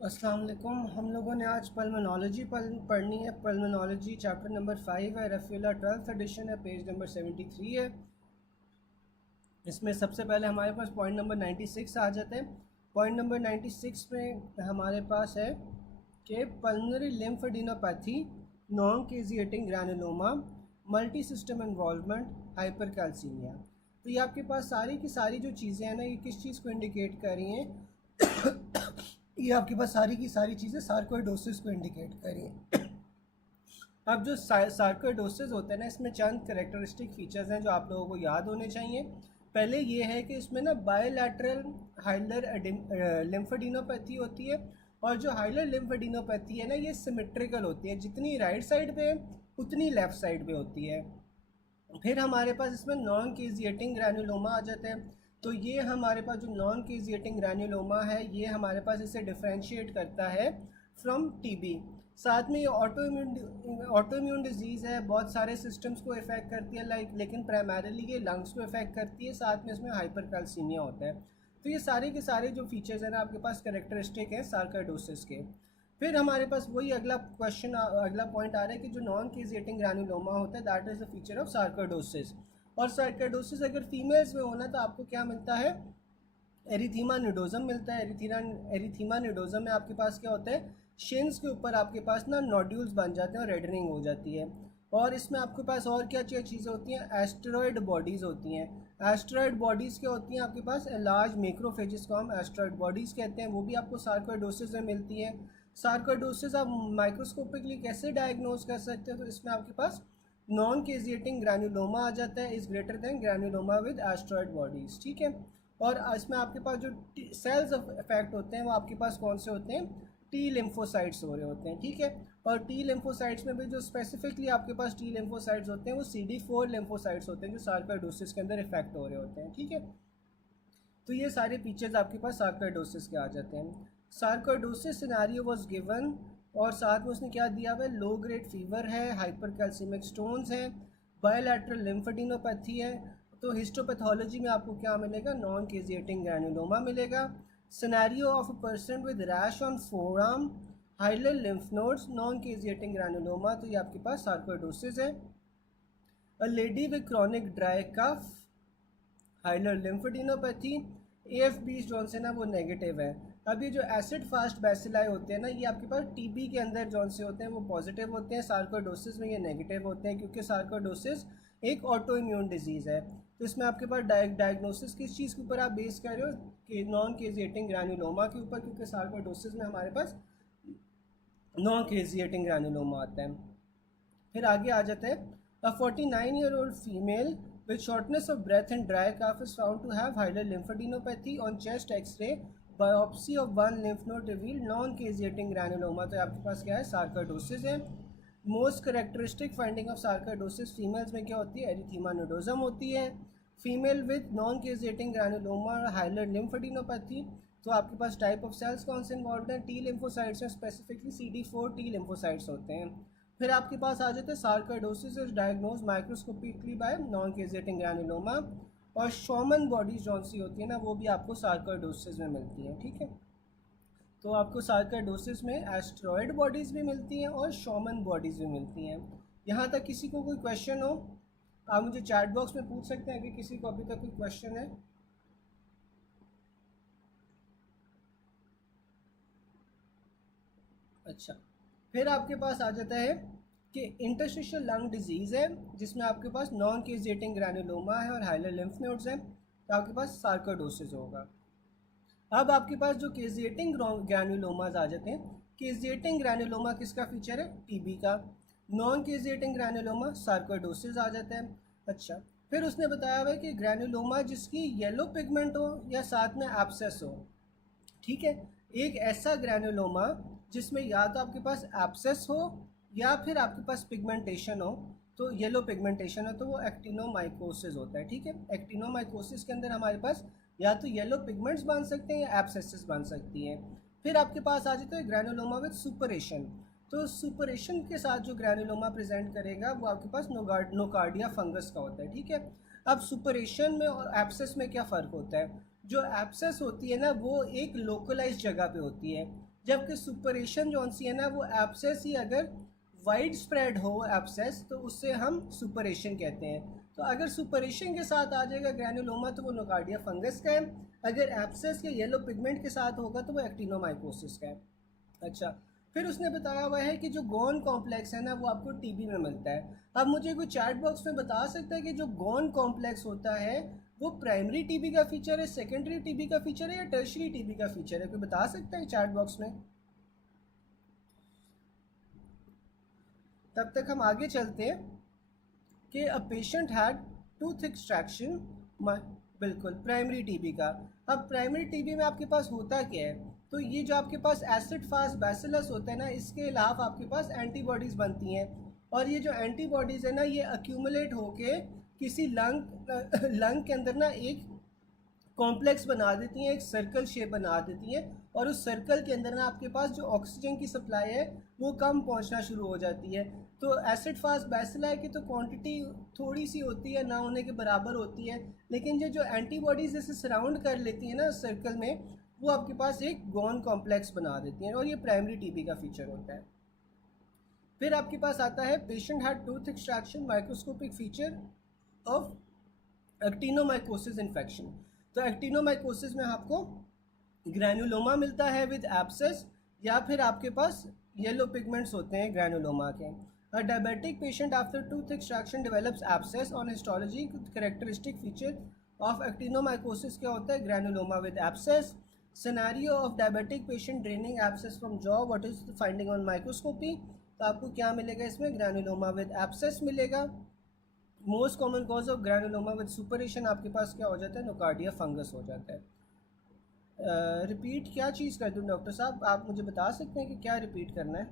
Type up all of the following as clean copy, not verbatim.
अस्सलाम वालेकुम। हम लोगों ने आज पल्मोनोलॉजी पढ़नी है। पल्मोनोलॉजी चैप्टर नंबर 5 है, रफ़ीला 12th एडिशन है, पेज नंबर 73 है। इसमें सबसे पहले हमारे पास पॉइंट नंबर 96 आ जाते हैं। पॉइंट नंबर 96 में हमारे पास है कि pulmonary lymphadenopathy, non caseating granuloma, multi system involvement, hypercalcaemia. तो ये आपके पास सारी की सारी जो चीज़ें हैं ना, ये किस चीज़ को इंडिकेट कर रही हैं? ये आपके पास सारी की सारी चीज़ें सार्कोइडोसिस को इंडिकेट कर रही हैं। अब जो सार्कोइडोसिस होता है ना, इसमें चंद करेक्टरिस्टिक फीचर्स हैं जो आप लोगों को याद होने चाहिए। पहले ये है कि इसमें ना बायलैटरल हाइलर लिम्फेडिनोपैथी होती है, और जो हाइलर लिम्फेडिनोपैथी है ना, ये सिमेट्रिकल होती है, जितनी राइट साइड पे उतनी लेफ़्ट साइड पे होती है। फिर हमारे पास इसमें नॉन केजिएटिंग ग्रैनुलोमा आ जाता है। तो ये हमारे पास जो नॉन केजिएटिंग ग्रैनुलोमा है, ये हमारे पास इसे डिफ्रेंशिएट करता है फ्रॉम टीबी। साथ में ये ऑटोइम्यून डिजीज़ है, बहुत सारे सिस्टम्स को इफ़ेक्ट करती है लेकिन प्राइमरीली ये लंग्स को इफ़ेक्ट करती है। साथ में इसमें हाइपरकैल्सीमिया होता है। तो ये सारे के सारे जो फीचर्स हैं ना, आपके पास करेक्टरिस्टिक हैं सार्कोइडोसिस के। फिर हमारे पास वही अगला क्वेश्चन, अगला पॉइंट आ रहा है कि जो नॉन केजिएटिंग ग्रैनुलोमा होता है, that is the feature of sarcoidosis. और सार्कोइडोसिस अगर फीमेल्स में होना तो आपको क्या मिलता है? एरिथीमा निडोजम मिलता है। एरिथीमा निडोजम में आपके पास क्या होता है? शिन्स के ऊपर आपके पास ना नोड्यूल्स बन जाते हैं और रेडनिंग हो जाती है। और इसमें आपके पास और क्या क्या चीज़ें होती हैं? एस्टेरॉयड बॉडीज़ होती हैं। एस्टेरॉयड बॉडीज़ क्या होती हैं आपके पास? लार्ज मैक्रोफेजेस को हम एस्टेरॉयड बॉडीज़ कहते हैं, वो भी आपको सार्कोइडोसिस में मिलती है। सार्कोइडोसिस आप माइक्रोस्कोपिकली कैसे डायग्नोज कर सकते हो? तो इसमें आपके पास नॉन केजिएटिंग ग्रैनुलोमा आ जाता है, is greater then granuloma with asteroid bodies. ठीक है। और इसमें आपके पास जो सेल्स ऑफ इफेक्ट होते हैं, वो आपके पास कौन से होते हैं? टी लिम्फोसाइट्स हो रहे होते हैं। ठीक है। और टी लिम्फोसाइट्स में भी जो स्पेसिफिकली आपके पास टी लिम्फोसाइट्स होते हैं, वो CD4 लिम्फोसाइट्स होते हैं, जो सार्कोइडोसिस के अंदर इफेक्ट हो रहे होते हैं। ठीक है। तो ये सारे फीचर्स आपके पास सार्कोइडोसिस के आ जाते हैं। सार्कोइडोसिस सिनेरियो वाज गिवन, और साथ में उसने क्या दिया हुआ है? लो ग्रेड फीवर है, हाइपरकैल्सीमिक स्टोन्स हैं, बायलैटरल लिम्फेडिनोपैथी है। तो हिस्टोपैथोलॉजी में आपको क्या मिलेगा? नॉन केजिएटिंग ग्रैनुलोमा मिलेगा। Scenario of a person with rash on forearm, hilar lymph nodes, non caseating granuloma. तो ये आपके पास सार्कोइडोसिस है। A lady with chronic dry cough, hilar lymphadenopathy. AFB जौन से ना वो नेगेटिव है। अब ये जो एसिड फास्ट बैसिलाई होते हैं ना, ये आपके पास टीबी के अंदर जौन से होते हैं वो पॉजिटिव होते हैं, सार्कोइडोसिस में ये नेगेटिव होते हैं, क्योंकि सार्कोइडोसिस एक ऑटो इम्यून डिजीज़ है। तो इसमें आपके पास डायग्नोसिस किस चीज़ के ऊपर आप बेस कर रहे हो? कि नॉन केजिएटिंग ग्रैनुलोमा के ऊपर, क्योंकि सार्कोइडोसिस में हमारे पास नॉन केजिएटिंग ग्रैनुलोमा आता है। फिर आगे आ जाते हैं। अ 49-year-old female with shortness of breath and dry cough is found to have hilar lymphadenopathy on chest X-ray. Biopsy of one lymph node revealed non-caseating granuloma। तो आपके पास क्या है? सार्कोइडोसिस है। Most characteristic finding of sarcoidosis females में क्या होती है? एरिथीमा नोडोजम होती है। Female with non caseating granuloma और हाइलर लिम्फेडिनोपैथी। तो आपके पास टाइप ऑफ सेल्स कौन से इन्वॉल्व हैं? टी लिम्फोसाइट्स हैं, स्पेसिफिकली CD4 टी लिम्फोसाइट्स होते हैं। फिर आपके पास आ जाते हैं sarcoidosis is diagnose microscopically bye non caseating granuloma. और शॉमन बॉडीज जौन सी होती है ना, वो भी आपको सार्कोइडोसिस में मिलती हैं। ठीक है। तो आपको सार्कोइडोसिस में एस्टेरॉयड बॉडीज़ भी मिलती हैं और शॉमन बॉडीज़ भी मिलती हैं। यहाँ तक किसी को कोई क्वेश्चन हो, आप मुझे चैट बॉक्स में पूछ सकते हैं कि किसी को अभी तक कोई क्वेश्चन है। अच्छा। फिर आपके पास आ जाता है कि इंटरस्टिशियल लंग डिजीज़ है, जिसमें आपके पास नॉन केजिएटिंग ग्रैनुलोमा है और हाइलर लिम्फ नोड्स हैं। तो आपके पास सार्कोइडोसिस होगा। अब आपके पास जो केजिएटिंग ग्रैनुलोमाज आ जाते हैं। केजिएटिंग ग्रैनुलोमा किसका फीचर है? टीबी का। नॉन केजिएटिंग ग्रैनुलोमा सार्कोइडोसिस आ जाता है। अच्छा। फिर उसने बताया हुआ है कि ग्रैनुलोमा जिसकी येलो पिगमेंट हो या साथ में एब्सेस हो। ठीक है। एक ऐसा ग्रैनुलोमा जिसमें या तो आपके पास एब्सेस हो या फिर आपके पास पिगमेंटेशन हो। तो येलो पिगमेंटेशन है तो वो एक्टिनोमाइकोसिस होता है। ठीक है। एक्टिनोमाइकोसिस के अंदर हमारे पास या तो येलो पिगमेंट्स बन सकते हैं या एब्सेसिस बन सकती हैं। फिर आपके पास आ जाता है ग्रैनुलोमा विद सुपरेशन। तो सुपरेशन के साथ जो ग्रैनुलोमा प्रेजेंट करेगा वो आपके पास नोकार्डिया फंगस का होता है। ठीक है। अब सुपरेशन में और एब्सेस में क्या फ़र्क होता है? जो एब्सेस होती है ना, वो एक लोकलाइज जगह पे होती है, जबकि सुपरेशन जो सी है ना वो एब्सेस ही अगर वाइड स्प्रेड हो एब्सेस तो उससे हम सुपरेशन कहते हैं। तो अगर सुपरेशन के साथ आ जाएगा ग्रैनुलोमा तो वो नोकार्डिया फंगस का है, अगर एब्सेस या येलो पिगमेंट के साथ होगा तो वो एक्टिनोमाइकोसिस का है। अच्छा, फिर उसने बताया हुआ है कि जो गोन कॉम्प्लेक्स है ना वो आपको टीबी में मिलता है। अब मुझे कोई चैट बॉक्स में बता सकता है कि जो गोन कॉम्प्लेक्स होता है वो प्राइमरी टीबी का फीचर है, सेकेंडरी टीबी का फीचर है या टर्शरी टीबी का फीचर है? कोई बता सकता है चैट बॉक्स में? तब तक हम आगे चलते हैं कि a patient had tooth extraction, बिल्कुल प्राइमरी टीबी का। अब प्राइमरी टीबी में आपके पास होता क्या है, तो ये जो आपके पास एसिड फास्ट बैसिलस होता है ना, इसके अलावा आपके पास एंटीबॉडीज़ बनती हैं, और ये जो एंटीबॉडीज़ है ना ये अक्यूमुलेट होके किसी लंग के अंदर ना एक कॉम्प्लेक्स बना देती हैं, एक सर्कल शेप बना देती हैं, और उस सर्कल के अंदर ना आपके पास जो ऑक्सीजन की सप्लाई है वो कम पहुंचना शुरू हो जाती है। तो एसिड फास्ट बैसिलाई की तो क्वांटिटी थोड़ी सी होती है, ना होने के बराबर होती है, लेकिन ये जो एंटीबॉडीज़ जैसे सराउंड कर लेती हैं ना सर्कल में, वो आपके पास एक गॉन कॉम्प्लेक्स बना देती हैं, और ये प्राइमरी टीबी का फीचर होता है। फिर आपके पास आता है patient had tooth extraction microscopic feature of actinomycosis infection. तो एक्टिनोमाइकोसिस में आपको ग्रैनुलोमा मिलता है विद एब्सेस, या फिर आपके पास येलो पिगमेंट्स होते हैं ग्रैनुलोमा के। अ diabetic patient after tooth extraction develops abscess on histology, characteristic feature of actinomycosis क्या होता है? Granuloma with abscess. Scenario of diabetic patient draining abscess from jaw, what is the finding on microscopy? तो आपको क्या मिलेगा इसमें? Granuloma with abscess मिलेगा। Most common cause of granuloma with suppuration आपके पास क्या हो जाता है? नोकार्डिया फंगस हो जाता है। रिपीट क्या चीज़ कर दूँ डॉक्टर साहब, आप मुझे बता सकते हैं कि क्या रिपीट करना है?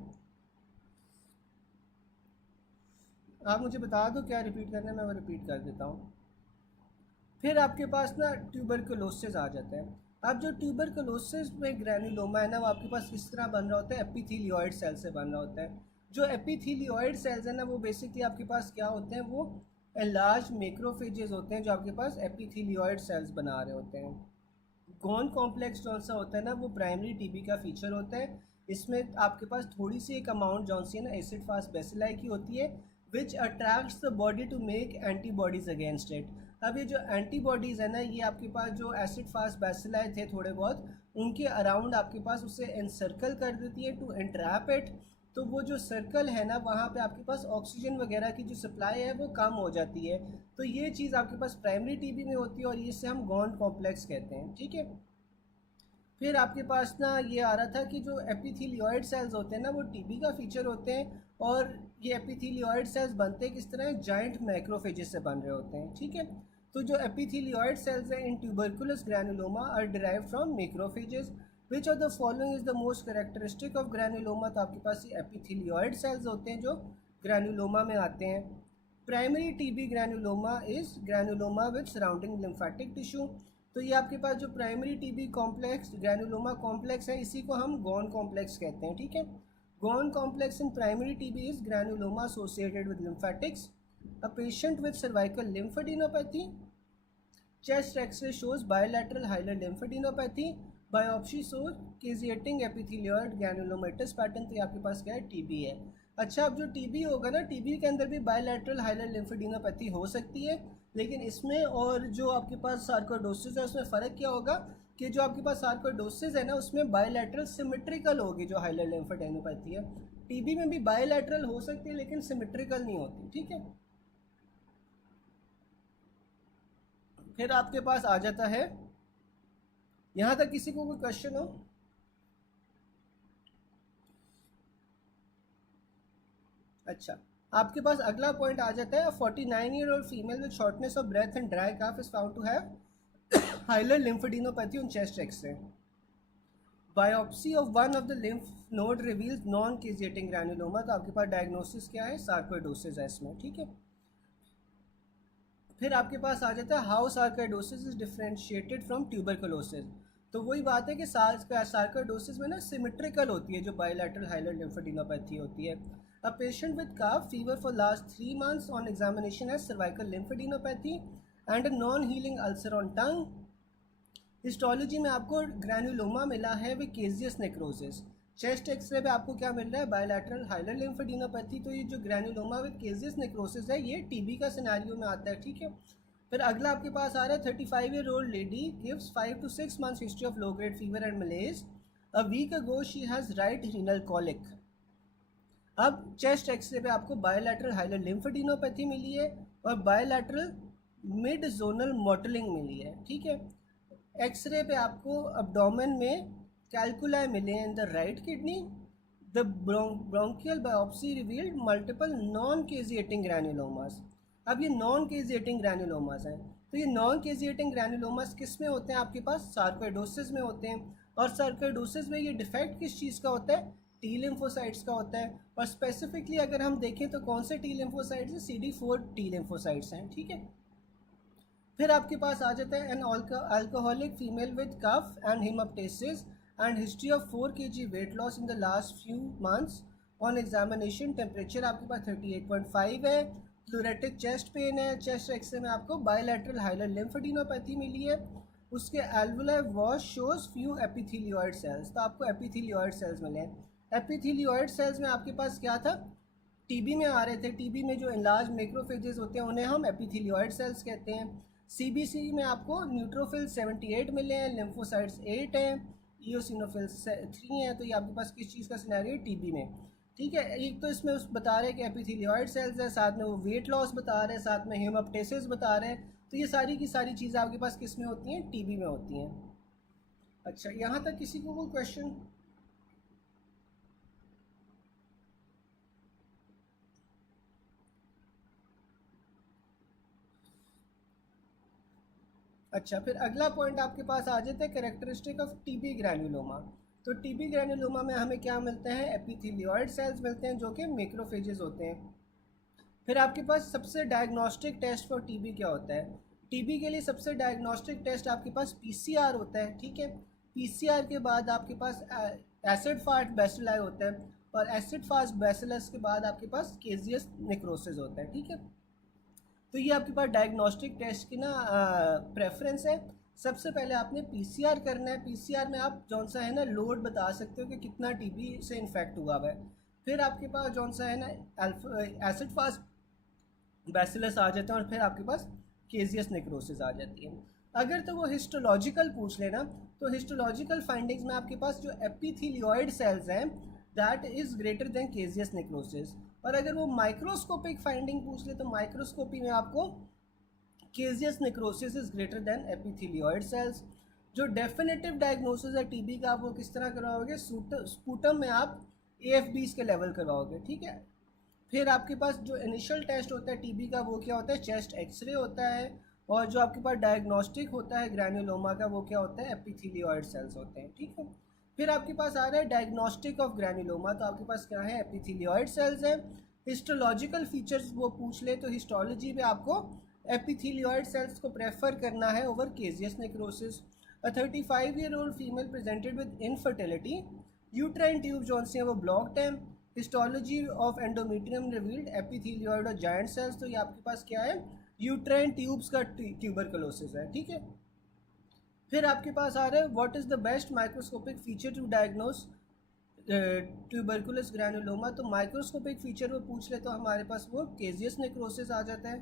आप मुझे बता दो क्या रिपीट करना है, मैं वो रिपीट कर देता हूँ। फिर आपके पास ना ट्यूबरकुलोसिस आ जाता है। अब जो ट्यूबरकुलोसिस में ग्रैनुलोमा है ना वो आपके पास किस तरह बन रहा होता है? एपिथेलियोइड सेल से बन रहा होता है। जो एपिथेलियोइड सेल्स है ना वो बेसिकली आपके पास क्या होते हैं? वो लार्ज मैक्रोफेजेस होते हैं जो आपके पास एपिथेलियोइड सेल्स बना रहे होते हैं। गॉन कॉम्प्लेक्स जौन सा होता है ना वो प्राइमरी टीबी का फीचर होता है। इसमें आपके पास थोड़ी सी एक अमाउंट जौन सी है ना एसिड फास्ट बेसिलाई की होती है, which attracts the body to make antibodies against it. अब ये जो एंटीबॉडीज़ है ना ये आपके पास जो एसिड फास्ट बेसिलाई थे थोड़े बहुत, उनके अराउंड आपके पास उसे एनसर्कल कर देती है टू एंट्रैप इट। तो वो जो सर्कल है ना वहाँ पे आपके पास ऑक्सीजन वगैरह की जो सप्लाई है वो कम हो जाती है। तो ये चीज़ आपके पास प्राइमरी टीबी में होती है, और इससे हम गॉन कॉम्प्लेक्स कहते हैं, ठीक है। फिर आपके पास ना ये आ रहा था कि जो एपिथेलियोइड सेल्स होते हैं ना वो टीबी का फीचर होते हैं, और ये एपिथेलियोइड सेल्स बनते किस तरह? जाइंट मैक्रोफेजेस से बन रहे होते हैं, ठीक है। तो जो एपिथेलियोइड सेल्स हैं in tuberculous granuloma are derived from macrophages, which of the following is the most characteristic of granuloma? तो आपके पास ये एपिथेलियोइड सेल्स होते हैं जो ग्रैनुलोमा में आते हैं। Primary TB granuloma is granuloma with surrounding lymphatic tissue. तो ये आपके पास जो primary TB complex granuloma complex है इसी को हम गॉन कॉम्प्लेक्स कहते हैं, ठीक है। Ghon complex in primary TB is granuloma associated with lymphatics. A patient with cervical lymphadenopathy, chest x-ray shows bilateral hilar lymphadenopathy, biopsy shows caseating epithelioid granulomatous pattern. तो आपके पास क्या है? टीबी है। अच्छा, अब जो टीबी होगा ना टीबी के अंदर भी बायोलैटरल हाइलर लिम्फेडिनोपैथी हो सकती है, लेकिन इसमें और जो आपके पास सार्कोइडोसिस है उसमें फ़र्क क्या होगा कि जो आपके पास सार्कोइडोसिस है ना उसमें बायोलैटरल सिमेट्रिकल होगी जो हाइलर लिम्फेडिनोपैथी है। टीबी में भी बायोलैटरल हो सकती है लेकिन सिमेट्रिकल नहीं होती, ठीक है। फिर आपके पास आ जाता है, यहाँ तक किसी को कोई क्वेश्चन हो? अच्छा, आपके पास अगला पॉइंट आ जाता है। 49 year old female with shortness of breath and dry cough is found to have hilar lymphadenopathy on chest x-ray. Biopsy of one of the lymph node reveals non caseating granuloma. तो आपके पास diagnosis क्या है? Sarcoidosis है इसमें, ठीक है। फिर आपके पास आ जाता है how sarcoidosis is differentiated from tuberculosis. तो वही बात है कि सार्कोइडोसिस में ना सिमेट्रिकल होती है जो बायोलैटरल हाइलर लिम्फेडिनोपैथी होती है। A patient with calf fever for last 3 months on examination has cervical lymphadenopathy and a non healing ulcer on tongue histology में आपको ग्रैन्युलोमा मिला है with caseous necrosis. Chest x-ray पे आपको क्या मिल रहा है, बायलैटरल हाइलर लिम्फेडिनोपैथी। तो ये जो ग्रैन्युलोमा विद केजियस नेक्रोसिस है ये टीबी का सिनेरियो में आता है, ठीक है। फिर अगला आपके पास आ रहा है 35-year-old lady gives 5 to 6 months history of low grade fever and malaise. A week ago she has right renal colic. अब चेस्ट एक्सरे पे आपको बायोलैटरल हाइलर लिम्फेडिनोपैथी मिली है और बायोलैटरल मिड जोनल मॉटलिंग मिली है, ठीक है। एक्सरे पे आपको अब्डोमेन में कैल्कुलाई मिले हैं in the right kidney. The bronchial biopsy revealed multiple non caseating granulomas. अब ये नॉन केजिएटिंग ग्रैन्युलोमास हैं, तो ये नॉन केजिएटिंग ग्रैन्युलोमास किस में होते हैं, आपके पास सार्कोइडोसिस में होते हैं। और सार्कोइडोसिस में ये डिफेक्ट किस चीज़ का होता है, टी लिम्फोसाइट्स का होता है। और स्पेसिफिकली अगर हम देखें तो कौन से टी लिम्फोसाइट्स हैं, CD4 टी लिम्फोसाइट्स हैं, ठीक है। फिर आपके पास आ जाता है an alcoholic female with cough and haemoptysis and history of 4 kg weight loss in the last few months. On examination temperature आपके पास 38.5 है। प्लूरेटिक चेस्ट पेन है। चेस्ट एक्सरे में आपको बायलैटरल हाइलर लिम्फेडिनोपैथी मिली है। उसके alveolar wash shows few epithelioid cells, तो आपको एपिथेलियोइड सेल्स मिले हैं। एपिथेलियोइड सेल्स में आपके पास क्या था, टीबी में आ रहे थे। टीबी में जो इनलार्ज मैक्रोफेजेस होते हैं उन्हें हम एपिथेलियोइड सेल्स कहते हैं। सीबीसी में आपको न्यूट्रोफिल्स 78 मिले हैं, लिम्फोसाइट्स 8 हैं, इओसिनोफिल्स 3 हैं। तो ये आपके पास किस चीज़ का सिनेरियो है, टीबी में, ठीक है। एक तो इसमें बता रहे हैं कि एपिथेलियोइड सेल्स है, साथ में वो वेट लॉस बता रहे हैं, साथ में हेमोप्टेसिस बता रहे हैं। तो ये सारी की सारी चीज़ें आपके पास किस में होती हैं, टीबी में होती हैं। अच्छा, यहाँ तक किसी को कोई क्वेश्चन? अच्छा, फिर अगला पॉइंट आपके पास आ जाता है कैरेक्टरिस्टिक ऑफ टीबी ग्रैन्युलोमा। तो टीबी ग्रैन्युलोमा में हमें क्या मिलते हैं, एपिथेलियोइड सेल्स मिलते हैं जो कि मैक्रोफेजेस होते हैं। फिर आपके पास सबसे डायग्नोस्टिक टेस्ट फॉर टीबी क्या होता है, टीबी के लिए सबसे डायग्नोस्टिक टेस्ट आपके पास पीसीआर होता है, ठीक है। पीसीआर के बाद आपके पास एसिड फास्ट बैसिलाई होता है, और एसिड फास्ट बैसिलस के बाद आपके पास केजियस नेक्रोसिस होता है, ठीक है। तो ये आपके पास डायग्नोस्टिक टेस्ट की ना प्रेफरेंस है। सबसे पहले आपने पीसीआर करना है। पीसीआर में आप जौन सा है ना लोड बता सकते हो कि कितना टीबी से इन्फेक्ट हुआ हुआ है। फिर आपके पास जौन सा है ना एसिड फास्ट बैसिलस आ जाता है, और फिर आपके पास केजियस नेक्रोसिस आ जाती है। अगर तो वो हिस्टोलॉजिकल पूछ लेना, तो हिस्टोलॉजिकल फाइंडिंग्स में आपके पास जो एपिथेलियोइड सेल्स हैं that is greater than caseous necrosis. और अगर वो माइक्रोस्कोपिक फाइंडिंग पूछ ले, तो माइक्रोस्कोपी में आपको caseous necrosis is greater than epithelioid cells. जो डेफिनेटिव डायग्नोसिस है टीबी का, आप वो किस तरह करवाओगे, स्पूटम में आप AFBs के लेवल करवाओगे, ठीक है। फिर आपके पास जो इनिशियल टेस्ट होता है टीबी का वो क्या होता है, चेस्ट एक्सरे होता है। और जो आपके पास डायग्नोस्टिक होता है ग्रैन्युलोमा का वो क्या होता है, एपिथेलियोइड सेल्स होते हैं, ठीक है। फिर आपके पास आ रहा है डायग्नोस्टिक ऑफ ग्रैन्युलोमा, तो आपके पास क्या है, एपिथेलियोइड सेल्स हैं। हिस्टोलॉजिकल फीचर्स वो पूछ ले, तो हिस्टोलॉजी में आपको एपिथेलियोइड सेल्स को प्रेफर करना है over caseous necrosis. A 35-year-old female presented with infertility, uterine tube जो से वो ब्लॉक्ड है। Histology of endometrium revealed epithelioid और जायंट सेल्स, तो ये आपके पास क्या है, यूट्राइन ट्यूब्स का ट्यूबरकुलोसिस है, ठीक है। फिर आपके पास आ रहा है what is the best microscopic feature to diagnose tuberculous granuloma. तो माइक्रोस्कोपिक फीचर वो पूछ ले तो हमारे पास वो केजियस नेक्रोसिस आ जाता है।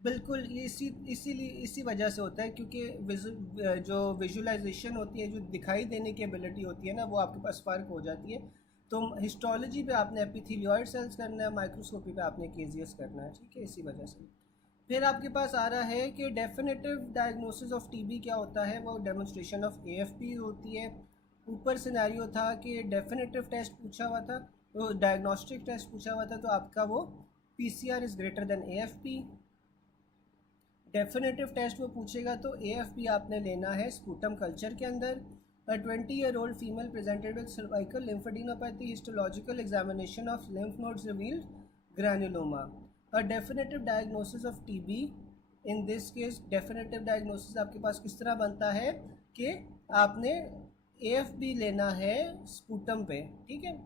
बिल्कुल, ये इसी वजह से होता है क्योंकि जो विजुअलाइजेशन होती है, जो दिखाई देने की एबिलिटी होती है ना, वो आपके पास फ़र्क हो जाती है। तो हिस्टोलॉजी पे आपने एपिथेलियोइड सेल्स करना है, माइक्रोस्कोपी पे आपने केजियस करना है, ठीक है, इसी वजह से। फिर आपके पास आ रहा है कि डेफिनेटिव डायग्नोसिस ऑफ टीबी क्या होता है, वो डेमोन्स्ट्रेशन ऑफ AFP होती है। ऊपर सिनेरियो था कि डेफिनेटिव टेस्ट पूछा हुआ था, तो डायग्नोस्टिक टेस्ट पूछा हुआ था, तो आपका वो PCR is greater than AFP। Definitive test वो पूछेगा तो AFP आपने लेना है स्पूटम कल्चर के अंदर। 20-year-old female presented with cervical lymphadenopathy, histological examination of lymph nodes revealed granuloma. A definitive diagnosis of TB, in this case definitive diagnosis आपके पास किस तरह बनता है कि आपने AFP लेना है स्पूटम पे, ठीक है।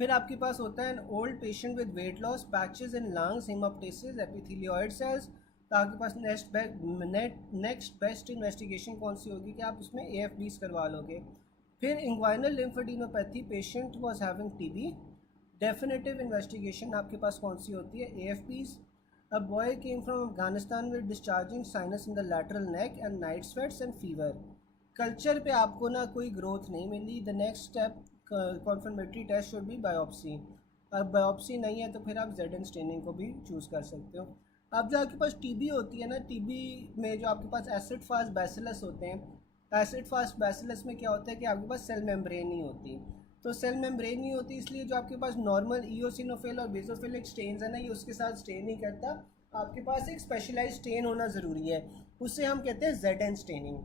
फिर आपके पास होता है an old patient with weight loss, patches in lungs, haemoptysis, epithelioid cells. तो आपके पास नेक्स्ट बेस्ट इन्वेस्टिगेशन कौन सी होगी कि आप उसमें AFBs करवा लोगे। फिर inguinal lymphadenopathy, patient was having TB, definitive investigation आपके पास कौन सी होती है, AFBs। A boy came from Afghanistan with discharging sinus in the lateral neck and night sweats and fever. Culture पे आपको ना कोई ग्रोथ नहीं मिली। The next step confirmatory test should be biopsy. अब बायोप्सी नहीं है तो फिर आप ZN स्टेनिंग को भी चूज़ कर सकते हो। अब जो आपके पास TB होती है ना, TB में जो आपके पास एसिड फास्ट बैसिलस होते हैं, एसिड फास्ट बैसिलस में क्या होता है कि आपके पास सेल मेम्ब्रेन नहीं होती। तो सेल मेम्ब्रेन नहीं होती, इसलिए जो आपके पास नॉर्मल ईओसिनोफिल और बेसोफिलिक स्टेन्स है ना, ये उसके साथ स्टेन नहीं करता। आपके पास एक स्पेशलाइज स्टेन होना ज़रूरी है, उससे हम कहते हैं ZN स्टेनिंग।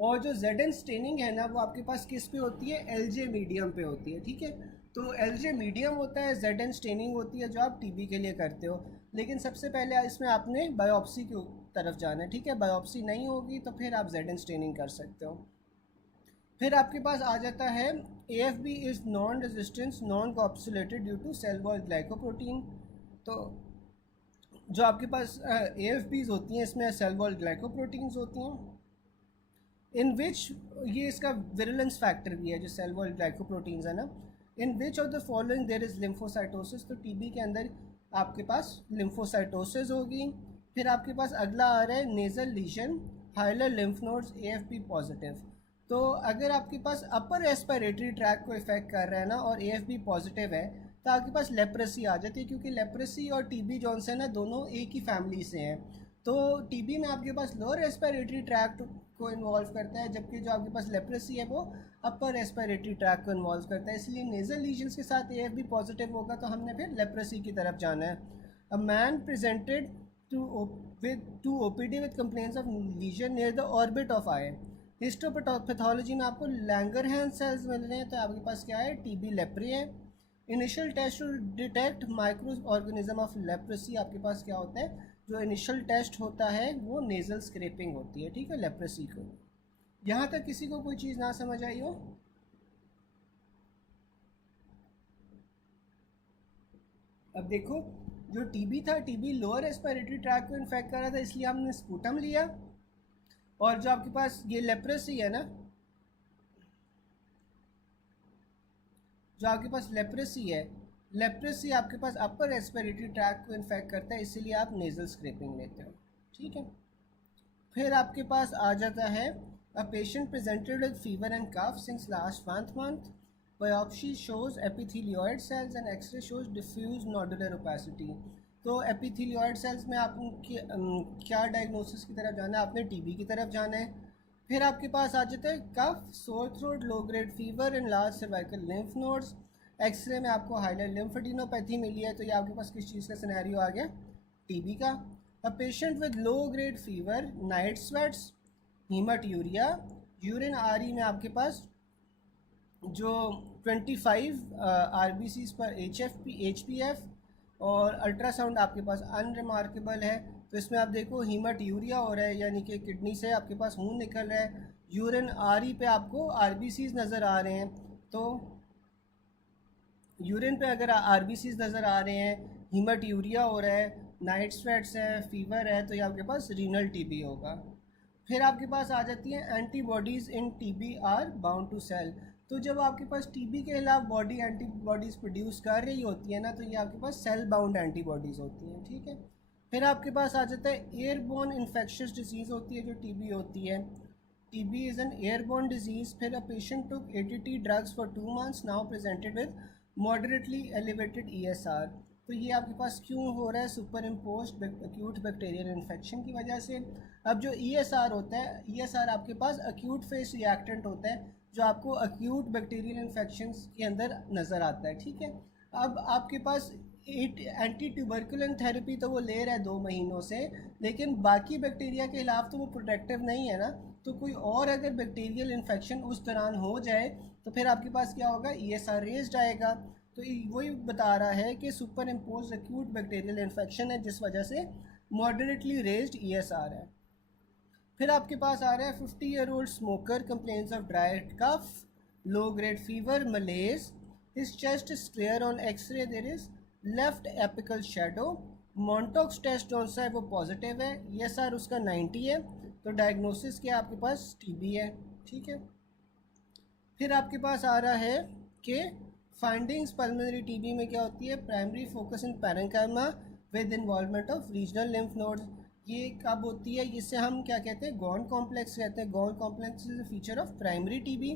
और जो ZN स्टेनिंग है ना, वो आपके पास किस पे होती है, LJ मीडियम पे होती है, ठीक है। तो LJ मीडियम होता है, ZN स्टेनिंग होती है जो आप TB के लिए करते हो। लेकिन सबसे पहले इसमें आपने बायोप्सी की तरफ जाना है, ठीक है। बायोप्सी नहीं होगी तो फिर आप ZN स्टेनिंग कर सकते हो। फिर आपके पास आ जाता है AFB is non resistance non capsulated due to cell wall glycoprotein. तो जो आपके पास AFBs होती हैं, इसमें सेल वॉल ग्लाइकोप्रोटीन्स होती हैं, इन विच, ये इसका विरुलेंस फैक्टर भी है जो सेल वॉल ग्लाइकोप्रोटीन्स है ना। In which of the following there is lymphocytosis, तो TB के अंदर आपके पास लिम्फोसाइटोसिस होगी। फिर आपके पास अगला आ रहा है nasal lesion, hilar lymph nodes, AFB positive. तो अगर आपके पास अपर रेस्पिरेटरी ट्रैक को इफेक्ट कर रहा है ना और AFB पॉजिटिव है, तो आपके पास लेप्रेसी आ जाती है, क्योंकि लेप्रेसी और TB जॉन से ना दोनों एक ही फैमिली से हैं। तो TB में आपके पास लोअर रेस्पिरेटरी ट्रैक्ट को इन्वॉल्व करता है, जबकि जो आपके पास लेप्रेसी है वो अपर रेस्पिरेटरी ट्रैक को इन्वॉल्व करता है। इसलिए नेजल लीजन्स के साथ AFB पॉजिटिव होगा तो हमने फिर लेप्रेसी की तरफ जाना है। A man presented to OPD with complaints of lesion near the orbit of eye. Histopathology में आपको लैंगरहैंस सेल्स मिल रहे हैं, तो आपके पास क्या है, TB लेप्री है। Initial test to detect microorganism of leprosy, आपके पास क्या होता है, जो इनिशियल टेस्ट होता है वो नेजल स्क्रैपिंग होती है, ठीक है, लेप्रेसी को। यहाँ तक किसी को कोई चीज़ ना समझ आई हो? अब देखो, जो TB था, TB लोअर रेस्पिरेटरी ट्रैक को इन्फेक्ट कर रहा था, इसलिए हमने स्पूटम लिया। और जो आपके पास ये लेप्रेसी है ना, जो आपके पास लेप्रेसी है, लेप्रेसी आपके पास अपर रेस्पिरेटरी ट्रैक को इन्फेक्ट करता है, इसीलिए आप नेजल स्क्रैपिंग लेते हो, ठीक है। फिर आपके पास आ जाता है a patient presented with fever and cough since last month, biopsy shows epithelioid cells and x-ray shows diffuse nodular opacity. तो एपिथेलियोइड सेल्स में आप क्या डायग्नोसिस की तरफ जाना है, आपने TB की तरफ जाना है। फिर आपके पास आ जाता है cough, sore throat, low grade fever and large cervical lymph nodes. X-ray में आपको हाइलर लिम्फेडिनोपैथी मिली है, तो ये आपके पास किस चीज़ का सिनेरियो आ गया, TB का। A patient with low grade fever, night sweats, haematuria, urine RE में आपके पास जो 25 RBCs पर HPF और अल्ट्रासाउंड आपके पास अनरिमार्केबल है। तो इसमें आप देखो हीमटूरिया हो रहा है, यानी कि किडनी से आपके पास खून निकल रहा है। यूरिन RE पे आपको RBCs नज़र आ रहे हैं, तो यूरिन पे अगर RBCs नज़र आ रहे हैं, हीमटूरिया हो रहा है, नाइट स्वेट्स है, फीवर है, तो ये आपके पास रीनल TB होगा। फिर आपके पास आ जाती है antibodies in TB are bound to cell. तो जब आपके पास TB के खिलाफ बॉडी एंटीबॉडीज़ प्रोड्यूस कर रही होती है ना, तो ये आपके पास सेल बाउंड एंटीबॉडीज़ होती हैं, ठीक है। फिर आपके पास आ जाता है एयरबोर्न इन्फेक्शियस डिजीज़ होती है जो TB होती है। TB is an airborne disease. फिर a patient took ATT drugs for 2 months, now presented with moderately elevated ESR। तो ये आपके पास क्यों हो रहा है, super impose acute bacterial infection की वजह से। अब जो ESR होता है, ESR आपके पास एक्यूट फेस रिएक्टेंट होता है जो आपको एक्यूट बैक्टीरियल इन्फेक्शन के अंदर नज़र आता है, ठीक है। अब आपके पास एंटी ट्यूबरकुलन थेरेपी तो वो ले रहा है 2 महीनों से, लेकिन बाकी बैक्टीरिया के खिलाफ तो वो प्रोटेक्टिव नहीं है ना। तो कोई और अगर बैक्टीरियल इन्फेक्शन उस दौरान हो जाए तो फिर आपके पास क्या होगा, ESR रेज्ड आएगा। तो वही बता रहा है कि super impose acute bacterial infection है, जिस वजह से मॉडरेटली रेज्ड ESR है। फिर आपके पास आ रहा है 50-year-old smoker complains of dry cough, low grade fever, malaise. His chest is clear on x-ray, there is left apical shadow. Mantoux test जो सा है वो पॉजिटिव है, ये सर उसका 90 है, तो डायग्नोसिस क्या आपके पास टीबी है। ठीक है, फिर आपके पास आ रहा है कि फाइंडिंग्स पल्मोनरी टीबी में क्या होती है, primary focus in parenchyma with involvement of regional lymph nodes. ये कब होती है, इससे हम क्या कहते हैं, गॉन कॉम्प्लेक्स कहते हैं। Ghon complex is a feature of primary TB.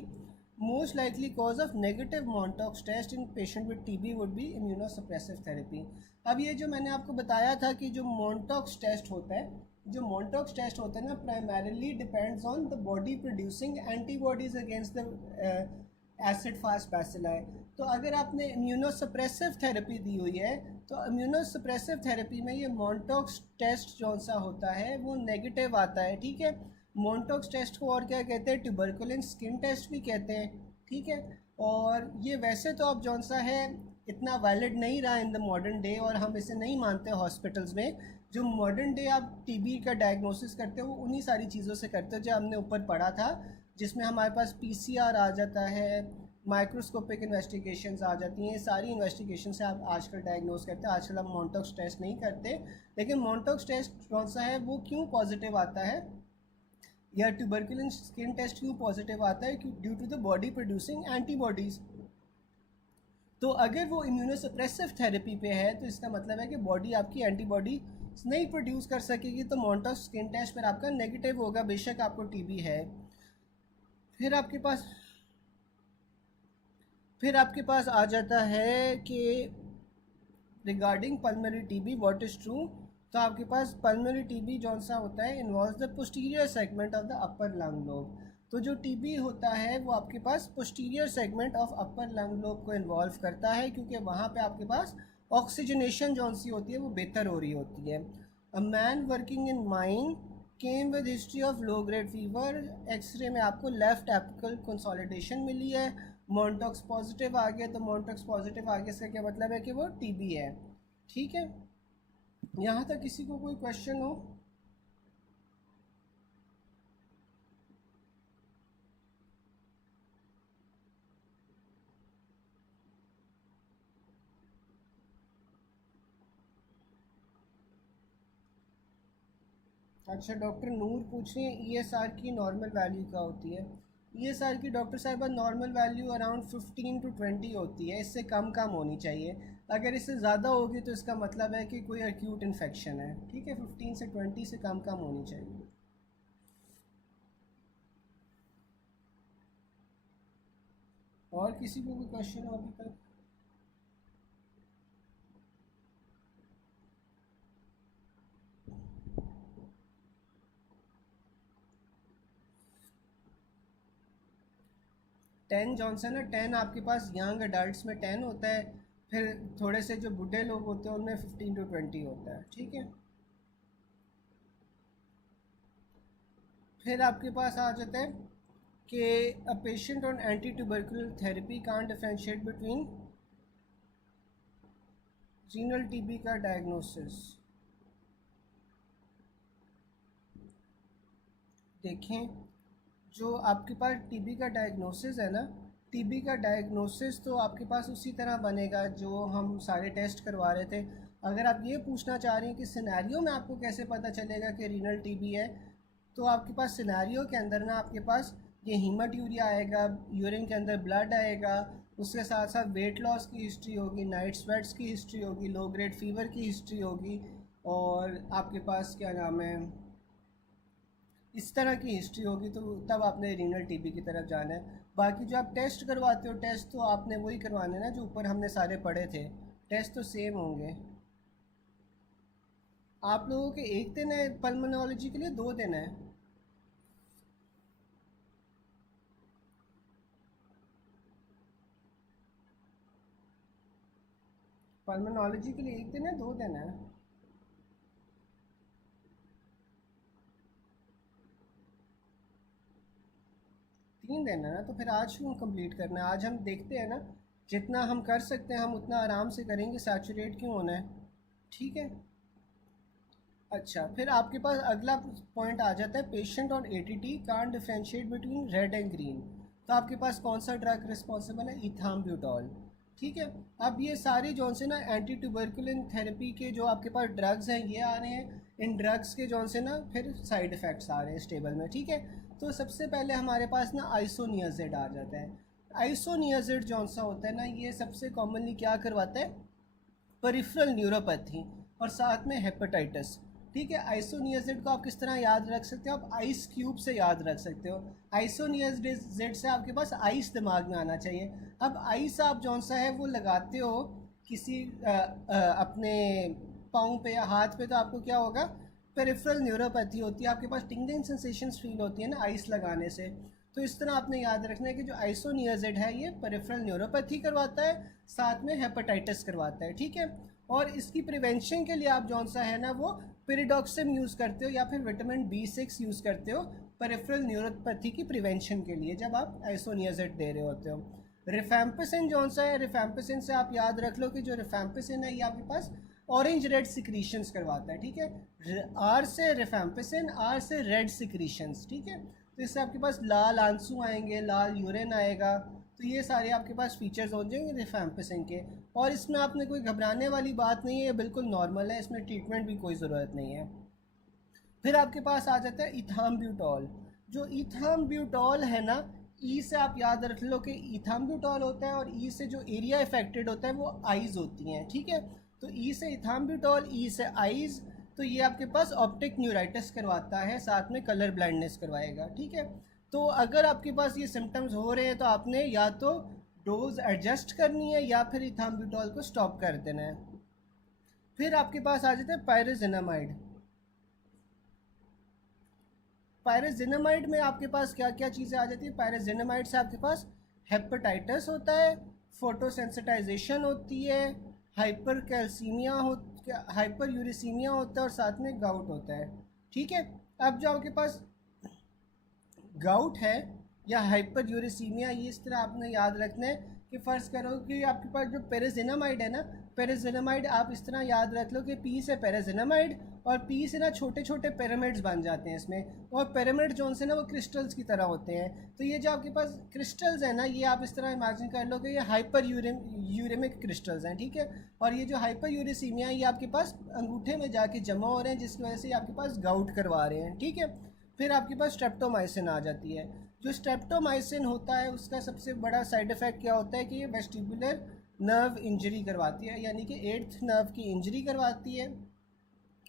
Most likely cause of negative Mantoux test in patient with TB would be immunosuppressive therapy. अब ये जो मैंने आपको बताया था कि जो मॉन्टॉक्स टेस्ट होता है, जो मॉन्टॉक्स टेस्ट होता है ना, primarily depends on the body producing antibodies against the acid fast bacilli. तो अगर आपने इम्यूनोसप्रेसिव थेरेपी दी हुई है, तो इम्यूनोसप्रेसिव थेरेपी में ये मॉन्टॉक्स टेस्ट जो सा होता है वो नेगेटिव आता है। ठीक है, मॉन्टॉक्स टेस्ट को और क्या कहते हैं, ट्यूबरकुलिन स्किन टेस्ट भी कहते हैं। ठीक है, और ये वैसे तो अब जौन सा है इतना वैलिड नहीं रहा इन द मॉडर्न डे, और हम इसे नहीं मानते हॉस्पिटल्स में। जो मॉडर्न डे आप टीबी का डायग्नोसिस करते हो वो उन्हीं सारी चीज़ों से करते हो जो हमने ऊपर पढ़ा था, जिसमें हमारे पास पीसीआर आ जाता है, माइक्रोस्कोपिक इन्वेस्टिगेशंस आ जाती हैं। सारी इन्वेस्टिगेशन से आप आजकल डायग्नोस करते हैं। आजकल हम मॉन्टॉक्स टेस्ट नहीं करते, लेकिन मॉन्टॉक्स टेस्ट कौन सा है वो क्यों पॉजिटिव आता है, या ट्यूबरकुलिन स्किन टेस्ट क्यों पॉजिटिव आता है, due to the body producing antibodies. तो अगर वो इम्यूनोसप्रेसिव थेरेपी पे है तो इसका मतलब है कि बॉडी आपकी एंटीबॉडी नहीं प्रोड्यूस कर सकेगी, तो मॉन्टॉक्स स्किन टेस्ट पर आपका नेगेटिव होगा, बेशक आपको टीबी है। फिर आपके पास आ जाता है कि regarding pulmonary TB what is true. तो आपके पास पल्मोनरी टीबी जौन सा होता है involves the posterior segment of the upper lung lobe. तो जो टीबी होता है वो आपके पास posterior segment of upper lung lobe को इन्वॉल्व करता है, क्योंकि वहाँ पे आपके पास ऑक्सीजनेशन जौन सी होती है वो बेहतर हो रही होती है। A man working in mine came with history of low grade fever. X-ray में आपको लेफ्ट एपिकल कंसोलिडेशन मिली है, मॉन्टॉक्स पॉजिटिव आ गया। तो मॉन्टॉक्स पॉजिटिव आ गया इसका क्या मतलब है कि वो टीबी है। ठीक है, यहाँ तक किसी को कोई क्वेश्चन हो? अच्छा, डॉक्टर नूर पूछ रही है ईएसआर की नॉर्मल वैल्यू क्या होती है। ईएसआर की डॉक्टर साहिबा नॉर्मल वैल्यू अराउंड 15 to 20 होती है, इससे कम होनी चाहिए। अगर इससे ज़्यादा होगी तो इसका मतलब है कि कोई एक्यूट इन्फेक्शन है। ठीक है, 15 से 20 से कम होनी चाहिए। और किसी को कोई क्वेश्चन हो अभी तक? टेन जॉनसन है, 10 आपके पास यंग अडल्ट में 10 होता है, फिर थोड़े से जो बूढ़े लोग होते हैं उनमें 15 to 20 होता है। ठीक है, फिर आपके पास आ जाता है कि अ patient on anti tubercular therapy can't differentiate between renal TB का डायग्नोसिस। देखें, जो आपके पास टीबी का डायग्नोसिस है ना, टीबी का डायग्नोसिस तो आपके पास उसी तरह बनेगा जो हम सारे टेस्ट करवा रहे थे। अगर आप ये पूछना चाह रही हैं कि सिनेरियो में आपको कैसे पता चलेगा कि रीनल टीबी है, तो आपके पास सिनेरियो के अंदर ना आपके पास ये हीमाट्यूरिया आएगा, यूरिन के अंदर ब्लड आएगा, उसके साथ साथ वेट लॉस की हिस्ट्री होगी, नाइट स्वेट्स की हिस्ट्री होगी, लो ग्रेड फीवर की हिस्ट्री होगी, और आपके पास क्या नाम है, इस तरह की हिस्ट्री होगी। तो तब आपने रीनल टीबी की तरफ जाना है। बाकी जो आप टेस्ट करवाते हो, टेस्ट तो आपने वही करवाने ना जो ऊपर हमने सारे पढ़े थे, टेस्ट तो सेम होंगे। आप लोगों के एक दिन है पल्मोनोलॉजी के लिए, 2 दिन है? पल्मोनोलॉजी के लिए 1 दिन है, 2 दिन है? 3 दिन है ना, तो फिर आज क्यों कंप्लीट करना है? आज हम देखते हैं ना, जितना हम कर सकते हैं हम उतना आराम से करेंगे, सैचुरेट क्यों होना है। ठीक है, अच्छा, फिर आपके पास अगला पॉइंट आ जाता है, patient on ATT can't differentiate between red and green. तो आपके पास कौन सा ड्रग रिस्पॉन्सिबल है, इथाम्ब्यूटॉल। ठीक है। अब ये सारे जौन से ना एंटी ट्यूबरकुलिन थेरेपी के जो आपके पास ड्रग्स हैं ये आ रहे हैं। इन ड्रग्स के जौन से ना फिर साइड इफ़ेक्ट्स आ रहे हैं इस टेबल में, ठीक है। तो सबसे पहले हमारे पास ना आइसोनियाजिड आ जाता है। आइसोनियाजिड जौन सा होता है ना, ये सबसे कॉमनली क्या करवाता है, परिफरल न्यूरोपैथी और साथ में हेपेटाइटिस। ठीक है, आइसोनियाजिड को आप किस तरह याद रख सकते हो, आप आइस क्यूब से याद रख सकते हो। आइसोनियाजिड से आपके पास आइस दिमाग में आना चाहिए। अब आइस आप जौन सा है वो लगाते हो किसी अपने पाँव पे या हाथ पे, तो आपको क्या होगा, पेरिफेरल न्यूरोपैथी होती है, आपके पास टिंगलिंग सेंसेशंस फील होती है ना आइस लगाने से। तो इस तरह आपने याद रखना है कि जो आइसोनियाजिड है ये पेरिफेरल न्यूरोपैथी करवाता है, साथ में हेपेटाइटिस करवाता है, ठीक है। और इसकी प्रिवेंशन के लिए आप जौन सा है ना वो पेरिडॉक्सिम यूज़ करते हो या फिर विटामिन B6 यूज़ करते हो पेरिफेरल न्यूरोपैथी की प्रिवेंशन के लिए, जब आप आइसोनियाजिड दे रहे होते हो। रिफैम्पिसिन जौन सा है, रिफैम्पिसिन से आप याद रख लो कि जो रिफैम्पिसिन है ये आपके पास ऑरेंज रेड सिक्रीशंस करवाता है, ठीक है। आर से रिफैम्पिसिन, आर से रेड सिक्रीशंस, ठीक है। तो इससे आपके पास लाल आंसू आएंगे, लाल यूरिन आएगा। तो ये सारे आपके पास फीचर्स हो जाएंगे रिफैम्पिसिन के। और इसमें आपने कोई घबराने वाली बात नहीं है, ये बिल्कुल नॉर्मल है, इसमें ट्रीटमेंट भी कोई ज़रूरत नहीं है। फिर आपके पास आ जाता है इथाम्ब्यूटॉल। जो इथाम्ब्यूटॉल है ना, ई से आप याद रख लो कि इथाम्ब्यूटॉल होता है, और ई से जो एरिया इफेक्टेड होता है वो आइज़ होती हैं, ठीक है। तो ई से इथाम्ब्यूटॉल, ई से आइज़। तो ये आपके पास ऑप्टिक न्यूराइटिस करवाता है, साथ में कलर ब्लाइंडनेस करवाएगा, ठीक है। तो अगर आपके पास ये सिम्टम्स हो रहे हैं तो आपने या तो डोज एडजस्ट करनी है या फिर इथाम्ब्यूटॉल को स्टॉप कर देना है। फिर आपके पास आ जाता है पायरेजिनामाइड। पायरेजिनामाइड में आपके पास क्या क्या चीज़ें आ जाती है, पायरेजिनामाइड से आपके पास हेपेटाइटिस होता है, फोटोसेंसिटाइजेशन होती है, हाइपर कैल्सीमिया हो, हाइपर यूरिसीमिया होता है, और साथ में गाउट होता है, ठीक है। अब जो आपके पास गाउट है या हाइपर यूरिसीमिया, ये इस तरह आपने याद रखना है कि फ़र्ज़ करो कि आपके पास जो पेराजिनामाइड है ना, पेराजिनामाइड आप इस तरह याद रख लो कि पी से पेराजिनामाइड, और पी से ना छोटे छोटे पिरामिड्स बन जाते हैं इसमें, और पिरामिड जो से ना वो क्रिस्टल्स की तरह होते हैं। तो ये जो आपके पास क्रिस्टल्स हैं ना, ये आप इस तरह इमेजिन कर लो कि ये हाइपर यूरेमिक क्रिस्टल्स हैं, ठीक है। और ये जो हाइपर यूरिसीमिया ये आपके पास अंगूठे में जाके जमा हो रहे हैं, जिसकी वजह से आपके पास गाउट करवा रहे हैं, ठीक है। फिर आपके पास स्ट्रेप्टोमाइसिन आ जाती है। जो स्ट्रेप्टोमाइसिन होता है उसका सबसे बड़ा साइड इफ़ेक्ट क्या होता है कि ये वेस्टिबुलर नर्व इंजरी करवाती है, यानी कि 8th नर्व की इंजरी करवाती है।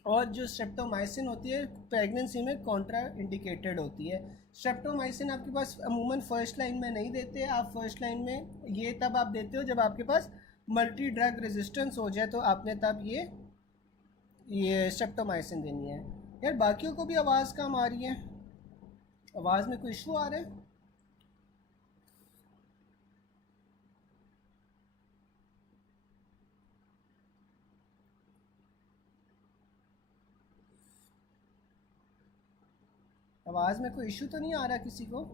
और जो स्ट्रेप्टोमाइसिन होती है प्रेगनेंसी में कॉन्ट्रा इंडिकेटेड होती है। स्ट्रेप्टोमाइसिन आपके पास अमूमन फर्स्ट लाइन में नहीं देते, आप फर्स्ट लाइन में ये तब आप देते हो जब आपके पास मल्टी ड्रग रेजिस्टेंस हो जाए, तो आपने तब ये स्ट्रेप्टोमाइसिन देनी है। यार बाकियों को भी आवाज़ कम आ रही है, आवाज़ में कोई इशू आ रहा है? आवाज़ में कोई इशू तो नहीं आ रहा किसी को?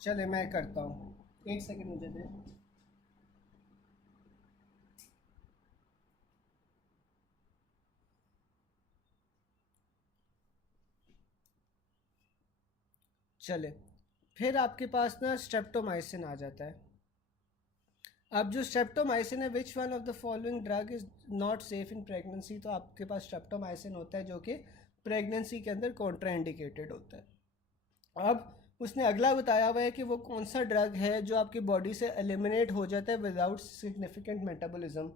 चले मैं करता हूँ, एक सेकंड मुझे दे। चले, फिर आपके पास ना स्ट्रेप्टोमाइसिन आ जाता है। अब जो स्ट्रेप्टोमाइसिन है, which one of the following drug is not safe in pregnancy, तो आपके पास स्ट्रेप्टोमाइसिन होता है जो कि प्रेगनेंसी के अंदर कॉन्ट्रा इंडिकेटेड होता है। अब उसने अगला बताया हुआ है कि वो कौन सा ड्रग है जो आपकी बॉडी से एलिमिनेट हो जाता है विदाउट सिग्निफिकेंट मेटाबॉलिज्म।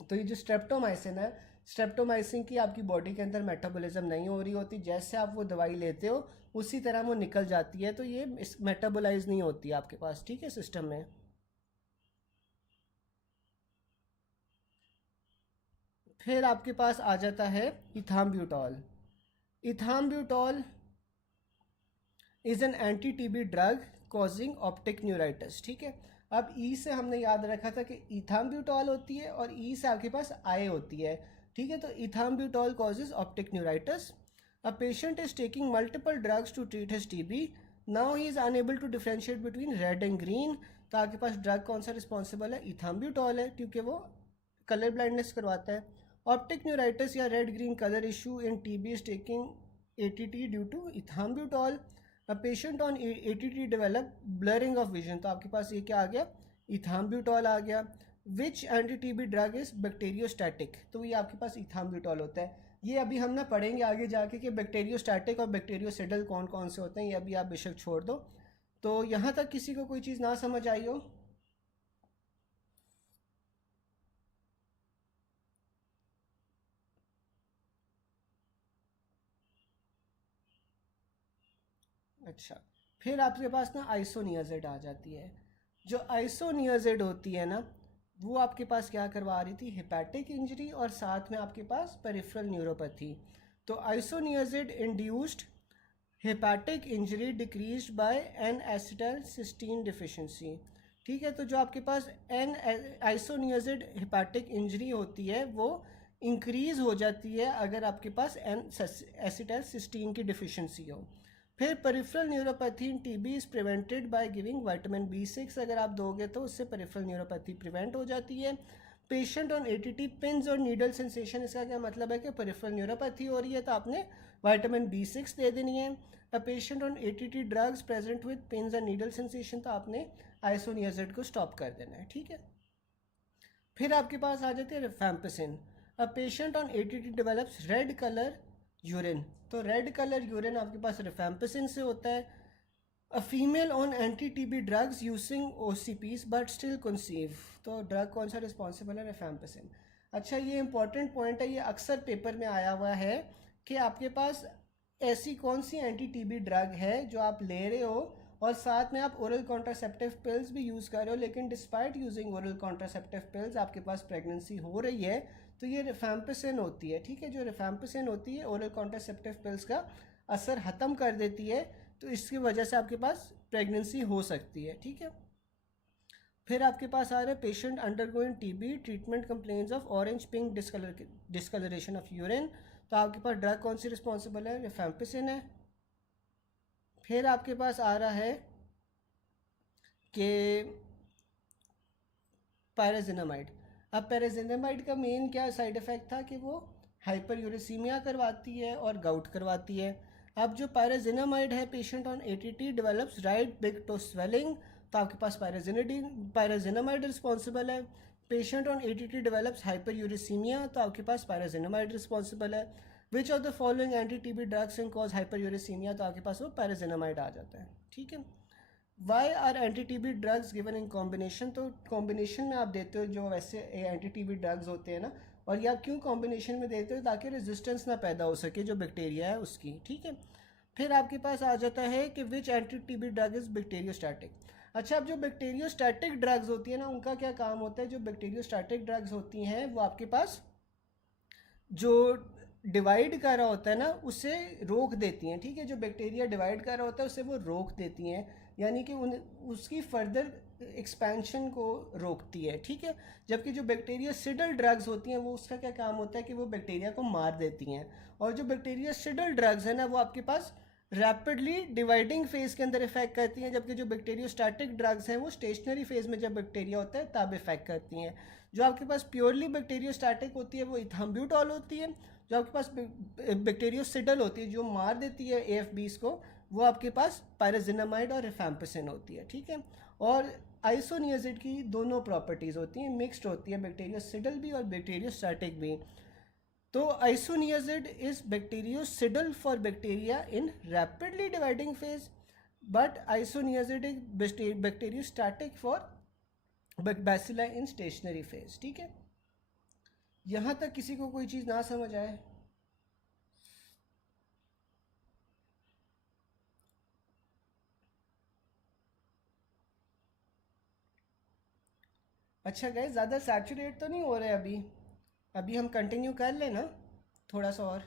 तो ये जो स्ट्रेप्टोमाइसिन है, स्ट्रेप्टोमाइसिन की आपकी बॉडी के अंदर मेटाबॉलिज्म नहीं हो रही होती, जैसे आप वो दवाई लेते हो उसी तरह वो निकल जाती है, तो ये मेटाबोलाइज नहीं होती आपके पास, ठीक है, सिस्टम में। फिर आपके पास आ जाता है ethambutol. Ethambutol is an anti TB drug causing optic neuritis, ठीक है। अब ई से हमने याद रखा था कि इथाम्ब्यूटॉल होती है, और ई से आपके पास आई होती है, ठीक है। तो ethambutol causes optic neuritis. A patient is taking multiple drugs to treat his TB, now he is unable to differentiate between red and green. तो आपके पास ड्रग कौन सा रिस्पॉन्सिबल है, इथाम्ब्यूटॉल है, क्योंकि वो कलर ब्लाइंडनेस करवाता है। ऑप्टिक न्यूराइटिस या red green colour issue in TB is taking ATT due to ethambutol. A patient on ATT develop blurring of vision. तो आपके पास ये क्या आ गया, इथाम्ब्यूटॉल आ गया। Which anti TB drug is bacteriostatic. तो ये आपके पास इथाम्ब्यूटॉल होता है। ये अभी हम ना पढ़ेंगे आगे जाके कि बैक्टीरियोस्टैटिक और बैक्टीरियोसिडल कौन कौन से होते हैं, ये अभी आप बेशक छोड़ दो। तो यहाँ तक किसी को कोई चीज़ ना समझ आई हो? अच्छा, फिर आपके पास ना आइसोनियाजिड आ जाती है। जो आइसोनियाजिड होती है ना, वो आपके पास क्या करवा रही थी, हेपेटिक इंजरी और साथ में आपके पास पेरिफेरल न्यूरोपैथी। तो isoniazid induced hepatic injury decreased by N acetylcysteine deficiency. ठीक है, तो जो आपके पास एन आइसोनियाजिड हेपेटिक इंजरी होती है वो इंक्रीज़ हो जाती है अगर आपके पास एन एसिटाइलसिस्टीन की डिफिशिएंसी हो। फिर peripheral neuropathy in TB is prevented by giving vitamin B6। अगर आप दोगे तो उससे पेरिफेरल न्यूरोपैथी प्रिवेंट हो जाती है। पेशेंट ऑन ATT पिंस और नीडल सेंसेशन, इसका क्या मतलब है कि पेरिफेरल न्यूरोपैथी हो रही है तो आपने विटामिन B6 दे देनी है। A patient on ATT drugs present with pins और नीडल सेंसेशन, तो आपने आइसोनियाजिड को स्टॉप कर देना है। ठीक है, फिर आपके पास आ जाती है rifampicin. A patient on ATT develops red colour urine. तो रेड कलर यूरिन आपके पास रिफैम्पिसिन से होता है। A female on anti TB drugs using OCPs but still conceive. तो ड्रग कौन सा रिस्पॉन्सिबल है, रिफैम्पिसिन। अच्छा, ये इंपॉर्टेंट पॉइंट है, ये अक्सर पेपर में आया हुआ है कि आपके पास ऐसी कौन सी एंटी टीबी ड्रग है जो आप ले रहे हो और साथ में आप ओरल कॉन्ट्रासेप्टिव पिल्स भी यूज़ कर रहे हो, लेकिन despite using oral contraceptive pills आपके पास प्रेगनेंसी हो रही है, तो ये रिफैम्पिसिन होती है। ठीक है, जो रिफैम्पिसिन होती है ओरल कॉन्ट्रासेप्टिव पिल्स का असर ख़त्म कर देती है, तो इसकी वजह से आपके पास प्रेगनेंसी हो सकती है। ठीक है, फिर आपके पास आ रहा है patient undergoing TB treatment complains of orange pink discolouration of urine. तो आपके पास ड्रग कौन सी रिस्पॉन्सिबल है, रिफैम्पिसिन है। फिर आपके पास आ रहा है कि पैराजिनामाइड। अब पैराजिनामाइड का मेन क्या साइड इफ़ेक्ट था कि वो हाइपर यूरेसीमिया करवाती है और गाउट करवाती है। अब जो पैराजिनामाइड है, patient on ATT develops right big toe swelling, तो आपके पास पैराजिनामाइड रिस्पॉन्सिबल है। Patient on ATT develops hyperuricaemia, तो आपके पास पैराजिनामाइड रिस्पॉन्सिबल है। Which of the following anti TB drugs can cause hyperuricaemia, तो आपके पास वो पैराजिनामाइड आ जाता है। ठीक है, why are anti TB drugs given in combination. तो कॉम्बिनेशन में आप देते हो जो वैसे एंटी टीबी ड्रग्स होते हैं ना, और ये आप क्यों कॉम्बिनेशन में देते हो, ताकि रेजिस्टेंस ना पैदा हो सके जो बैक्टीरिया है उसकी। ठीक है, फिर आपके पास आ जाता है कि which anti TB drug is bacteriostatic. अच्छा, अब जो बैक्टीरियोस्टैटिक ड्रग्स होती है ना, उनका क्या काम होता है, जो बैक्टीरियोस्टैटिक ड्रग्स होती हैं वो आपके पास जो डिवाइड कर रहा होता है ना उसे रोक देती हैं। ठीक है, जो बैक्टीरिया डिवाइड कर रहा होता है उसे वो रोक देती हैं, यानी कि उन उसकी फर्दर एक्सपेंशन को रोकती है। ठीक है, जबकि जो बैक्टीरिया सिडल ड्रग्स होती हैं वो उसका क्या काम होता है कि वो बैक्टीरिया को मार देती हैं। और जो बैक्टीरिया सिडल ड्रग्स है ना वो आपके पास रैपिडली डिवाइडिंग फेज के अंदर इफेक्ट करती हैं, जबकि जो बैक्टीरियोस्टैटिक ड्रग्स हैं वो स्टेशनरी फेज में जब बैक्टीरिया होता है तब इफेक्ट करती हैं। जो आपके पास प्योरली बैक्टीरियोस्टैटिक होती है वो इथाम्ब्यूटॉल होती है। जो आपके पास बैक्टीरियोसिडल होती है जो मार देती है AFBs को, वो आपके पास पायराजिनामाइड और रिफैम्पिसिन होती है। ठीक है, और आइसोनियाजिड की दोनों प्रॉपर्टीज़ होती हैं, मिक्स्ड होती है, बैक्टीरियोसिडल भी और बैक्टीरियोस्टैटिक भी। तो isoniazid is bactericidal for bacteria in rapidly dividing phase, but isoniazid is bacteriostatic for bacilli in stationary phase. ठीक है, यहाँ तक किसी को कोई चीज़ ना समझ आए? अच्छा गए, ज़्यादा सैचुरेट तो नहीं हो रहे अभी? अभी हम कंटिन्यू कर लें ना थोड़ा सा और?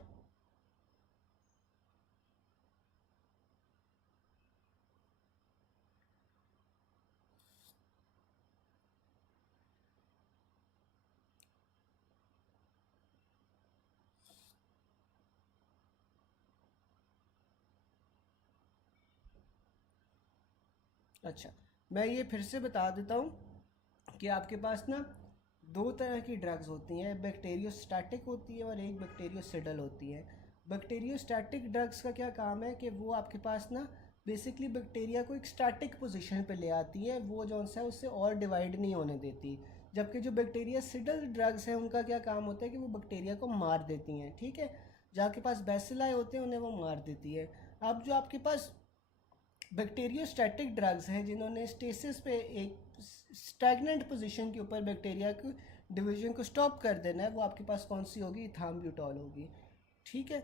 अच्छा, मैं ये फिर से बता देता हूँ कि आपके पास ना दो तरह की ड्रग्स होती हैं, बैक्टीरियोस्टैटिक होती है और एक बैक्टीरियोसिडल होती है। बैक्टीरियोस्टैटिक ड्रग्स का क्या काम है कि वो आपके पास ना बेसिकली बैक्टीरिया को एक स्टैटिक पोजीशन पे ले आती है, वो जो सा है उससे और डिवाइड नहीं होने देती। जबकि जो बैक्टीरियोसिडल ड्रग्स हैं उनका क्या काम होता है कि वो बैक्टीरिया को मार देती हैं, ठीक है। जो आपके पास बैसिलाई होते हैं उन्हें वो मार देती है। अब जो आपके पास बैक्टीरियोस्टैटिक ड्रग्स हैं जिन्होंने स्टेसिस पे एक स्टैगनेंट पोजीशन के ऊपर बैक्टीरिया के डिवीजन को स्टॉप कर देना है, वो आपके पास कौन सी होगी? इथाम्ब्यूटॉल होगी, ठीक है।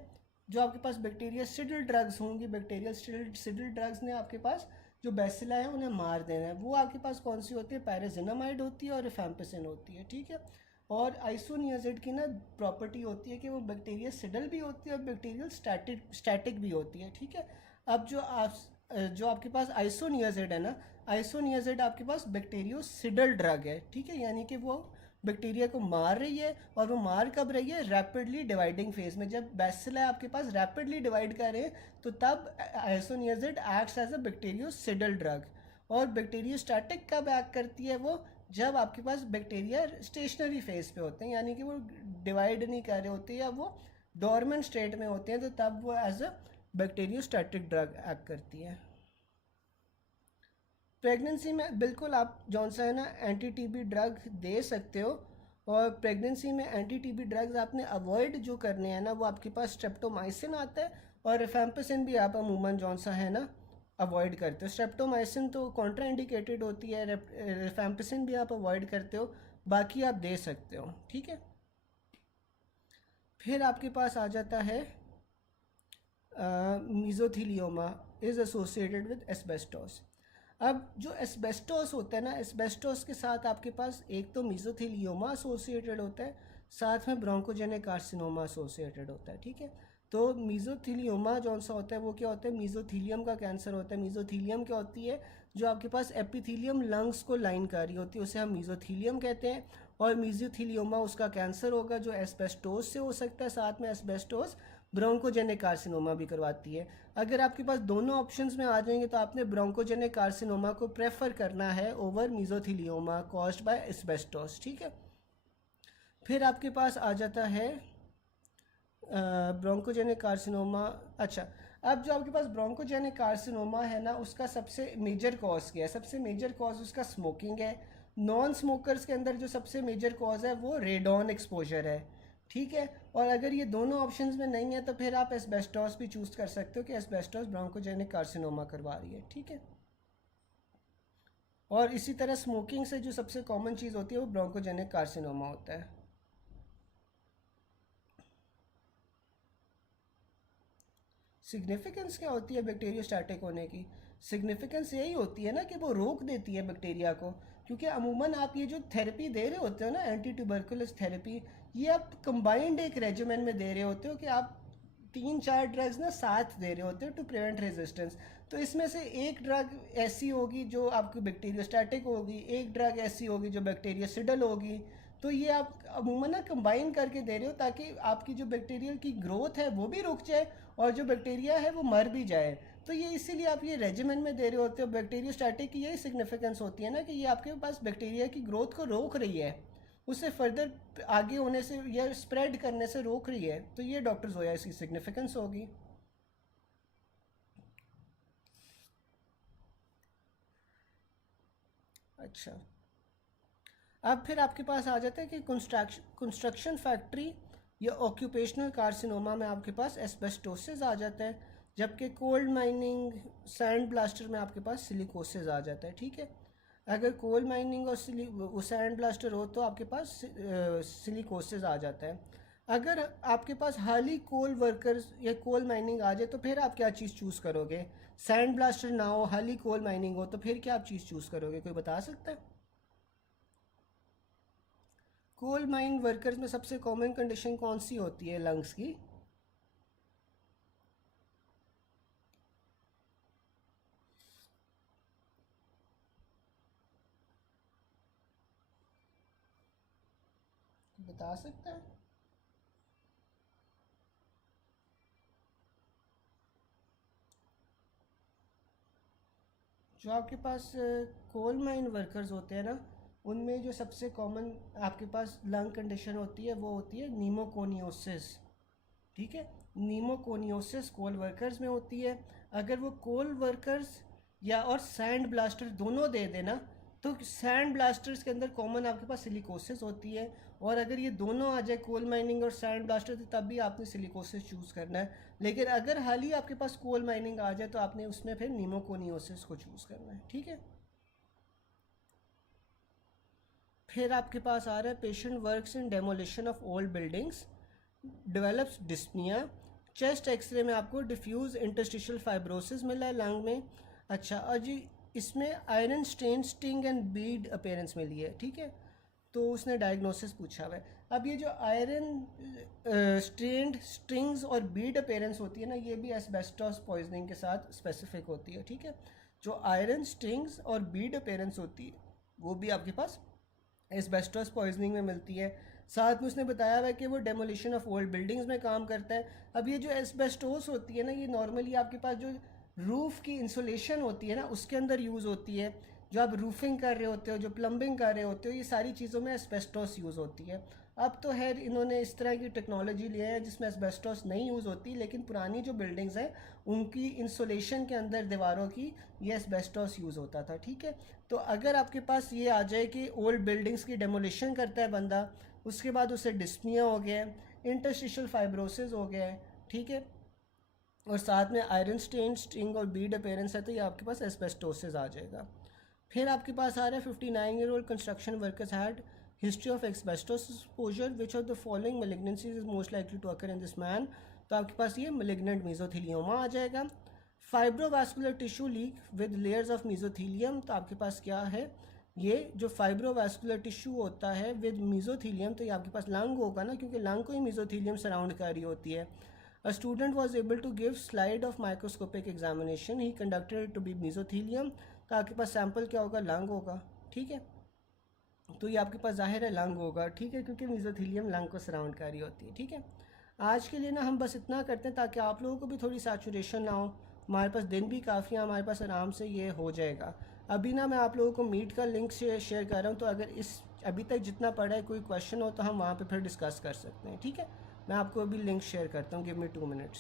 जो आपके पास बैक्टीरियोसिडल ड्रग्स होंगी, बैक्टीरियोसिडल ड्रग्स ने आपके पास जो बैसिला है उन्हें मार देना है, वो आपके पास कौन सी होती है? पैराजिनामाइड होती है और रिफैम्पिसिन होती है, ठीक है। और आइसोनियाजिड की ना प्रॉपर्टी होती है कि वो बैक्टीरियोसिडल भी होती है और बैक्टीरियल स्टैटिक भी होती है, ठीक है। अब जो आपके पास आइसोनियाजिड है ना, आइसोनियाजिड आपके पास बैक्टीरियोसिडल ड्रग है, ठीक है। यानी कि वो बैक्टीरिया को मार रही है, और वो मार कब रही है? रैपिडली डिवाइडिंग फेज में। जब बैसिला आपके पास रैपिडली डिवाइड कर रहे हैं तो तब isoniazid acts as a bactericidal drug. और बैक्टीरियोस्टैटिक कब एक्ट करती है? वो जब आपके पास बैक्टीरिया स्टेशनरी फेज पे होते हैं, यानी कि वो डिवाइड नहीं कर रहे होते या वो डोरमेंट स्टेट में होते हैं, तो तब वो as a bacteriostatic drug act करती है। प्रेगनेंसी में बिल्कुल आप जौन सा है ना एंटी टीबी ड्रग दे सकते हो। और प्रेगनेंसी में एंटी टीबी ड्रग्स आपने अवॉइड जो करने हैं ना, वो आपके पास स्ट्रेप्टोमाइसिन आता है और रिफैम्पिसिन भी आप अमूमन जौन सा है ना अवॉइड करते हो। स्ट्रेप्टोमाइसिन तो कॉन्ट्रा इंडिकेटेड होती है, रिफैम्पिसिन भी आप अवॉइड करते हो, बाकी आप दे सकते हो, ठीक है। फिर आपके पास आ जाता है मीज़ोथीलियोमा इज़ एसोसिएटेड विद एस्बेस्टोस। अब जो एस्बेस्टोस होता है ना, एस्बेस्टोस के साथ आपके पास एक तो मीज़ोथीलियोमा एसोसिएटेड होता है, साथ में ब्रोंकोजेनिक कार्सिनोमा एसोसिएटेड होता है, ठीक है। तो मीज़ोथीलियोमा जो सा होता है वो क्या होता है? मीज़ोथीलियम का कैंसर होता है। मीज़ोथीलियम क्या होती है? जो आपके पास एपिथीलियम लंग्स को लाइन कर रही होती है उसे हम मीज़ोथीलियम कहते हैं। और मीज़ोथीलियोमा उसका कैंसर होगा जो एस्बेस्टोस से हो सकता है, साथ में एस्बेस्टोस ब्रोंकोजेनिक कार्सिनोमा भी करवाती है। अगर आपके पास दोनों ऑप्शंस में आ जाएंगे तो आपने ब्रोंकोजेनिक कार्सिनोमा को प्रेफर करना है ओवर मीज़ोथीलियोमा कॉज्ड बाय एस्बेस्टोस, ठीक है। फिर आपके पास आ जाता है ब्रोंकोजेनिक कार्सिनोमा। अच्छा, अब जो आपके पास ब्रोंकोजेनिक कार्सिनोमा है ना, उसका सबसे मेजर कॉज क्या है? सबसे मेजर कॉज उसका स्मोकिंग है। नॉन स्मोकर्स के अंदर जो सबसे मेजर कॉज है वो रेडॉन एक्सपोजर है, ठीक है। और अगर ये दोनों ऑप्शंस में नहीं है तो फिर आप एस्बेस्टोस भी चूज़ कर सकते हो कि एस्बेस्टोस ब्रोंकोजेनिक कार्सिनोमा करवा रही है, ठीक है। और इसी तरह स्मोकिंग से जो सबसे कॉमन चीज़ होती है वो ब्रोंकोजेनिक कार्सिनोमा होता है। सिग्निफिकेंस क्या होती है बैक्टीरियोस्टैटिक होने की? सिग्निफिकेंस यही होती है ना कि वो रोक देती है बैक्टीरिया को। क्योंकि अमूमन आप ये जो थेरेपी दे रहे होते हो ना, एंटी ट्यूबरकुलस थेरेपी, ये आप कंबाइंड एक रेजिमेंट में दे रहे होते हो कि आप 3-4 ड्रग्स ना साथ दे रहे होते हो टू प्रिवेंट रेजिस्टेंस। तो इसमें से एक ड्रग ऐसी होगी जो आपकी बैक्टीरियोस्टैटिक होगी, एक ड्रग ऐसी होगी जो बैक्टीरियोसिडल होगी। तो ये आप अमूमन ना कंबाइन करके दे रहे हो ताकि आपकी जो बैक्टीरियल की ग्रोथ है वो भी रुक जाए और जो बैक्टीरिया है वो मर भी जाए। तो ये इसीलिए आप ये रेजिमेंट में दे रहे होते हो। बैक्टीरियोस्टैटिक की यही सिग्निफिकेंस होती है ना कि ये आपके पास बैक्टीरिया की ग्रोथ को रोक रही है, उसे फर्दर आगे होने से या स्प्रेड करने से रोक रही है। तो ये डॉक्टर जोया इसकी सिग्निफिकेंस होगी। अच्छा, अब फिर आपके पास आ जाता है कि कंस्ट्रक्शन फैक्ट्री या ऑक्यूपेशनल कार्सिनोमा में आपके पास एस्बेस्टोसिस आ जाता है, जबकि कोल्ड माइनिंग सैंड ब्लास्टर में आपके पास सिलिकोसिस आ जाता है, ठीक है। अगर कोल माइनिंग और सैंड ब्लास्टर हो तो आपके पास सिलिकोसिस आ जाता है। अगर आपके पास हाल ही कोल वर्कर्स या कोल माइनिंग आ जाए तो फिर आप क्या चीज़ चूज़ करोगे? सैंड ब्लास्टर ना हो, हाल ही कोल माइनिंग हो, तो फिर क्या आप चीज़ चूज़ करोगे? कोई बता सकता है? कोल माइन वर्कर्स में सबसे कॉमन कंडीशन कौन सी होती है लंग्स की? बता सकता है? जो आपके पास कोल माइन वर्कर्स होते हैं ना, उनमें जो सबसे कॉमन आपके पास लंग कंडीशन होती है वो होती है नीमोकोनियोसिस, ठीक है। नीमोकोनियोसिस कोल वर्कर्स में होती है। अगर वो कोल वर्कर्स या और सैंड ब्लास्टर दोनों दे देना, तो सैंड ब्लास्टर्स के अंदर कॉमन आपके पास सिलिकोसिस होती है, और अगर ये दोनों आ जाए कोल माइनिंग और सैंड ब्लास्टर, तो तब भी आपने सिलिकोसिस चूज़ करना है। लेकिन अगर हाल ही आपके पास कोल माइनिंग आ जाए तो आपने उसमें फिर नीमोकोनियोसिस को चूज़ करना है, ठीक है। फिर आपके पास आ रहा है patient works in demolition of old buildings, develops dyspnoea. Chest x-ray में आपको डिफ्यूज इंटरस्टिशियल फाइब्रोसिस मिला है लंग में। अच्छा, और जी इसमें iron staining and bead appearance मिली है, ठीक है। तो उसने डायग्नोसिस पूछा हुआ है। अब ये जो आयरन स्ट्रेंड स्ट्रिंग्स और बीड अपेयरेंस होती है ना, ये भी एस्बेस्टोस पॉइजनिंग के साथ स्पेसिफिक होती है, ठीक है। जो आयरन स्ट्रिंग्स और बीड अपेयरेंस होती है वो भी आपके पास एस्बेस्टोस पॉइजनिंग में मिलती है। साथ में उसने बताया हुआ है कि वो डेमोलिशन ऑफ ओल्ड बिल्डिंग्स में काम करता है। अब ये जो एस्बेस्टोस होती है ना, ये नॉर्मली आपके पास जो रूफ़ की इंसुलेशन होती है ना उसके अंदर यूज़ होती है। जो आप रूफिंग कर रहे होते हो, जो प्लम्बिंग कर रहे होते हो, ये सारी चीज़ों में एस्बेस्टोस यूज़ होती है। अब तो खैर इन्होंने इस तरह की टेक्नोलॉजी लिया है जिसमें एस्बेस्टोस नहीं यूज़ होती, लेकिन पुरानी जो बिल्डिंग्स हैं उनकी इंसुलेशन के अंदर दीवारों की ये एस्बेस्टोस यूज़ होता था, ठीक है। तो अगर आपके पास ये आ जाए कि ओल्ड बिल्डिंग्स की डेमोलिशन करता है बंदा, उसके बाद उसे डिस्पनिया हो गया है, इंटरस्टिशियल फाइब्रोसिस हो गया है, ठीक है, और साथ में आयरन स्टेन स्ट्रिंग और बीड अपेयरेंस है, तो ये आपके पास एस्बेस्टोसिस आ जाएगा। फिर आपके पास आ रहा है 59-year-old construction workers had history of asbestos exposure, which of the following malignancies is most likely to occur in this man. तो आपके पास ये मेलिग्नेंट मीजोथीलियोमा आ जाएगा। Fibrovascular tissue like with layers of mesothelium, तो आपके पास क्या है, ये जो फाइब्रोवास्कुलर टिश्यू होता है विद मीजोथीलियम, तो ये आपके पास लंग होगा ना, क्योंकि लंग को ही मीजोथीलियम सराउंड कर रही होती है। A student was able to give slide of microscopic examination. He conducted it to be mesothelium. तो आपके पास सैंपल क्या होगा, लंग होगा, ठीक है। तो ये आपके पास जाहिर है लंग होगा, ठीक है, क्योंकि मेसोथीलियम लंग को सराउंड कर रही होती है, ठीक है। आज के लिए ना हम बस इतना करते हैं ताकि आप लोगों को भी थोड़ी सैचुरेशन ना हो। हमारे पास दिन भी काफ़ी है, हमारे पास आराम से ये हो जाएगा। अभी ना मैं आप लोगों को मीट का लिंक शेयर कर रहा हूँ, तो अगर इस अभी तक जितना पढ़ा है कोई क्वेश्चन हो तो हम वहाँ पे फिर डिस्कस कर सकते हैं, ठीक है। मैं आपको अभी लिंक शेयर करता हूँ, गिव मी 2 मिनट्स।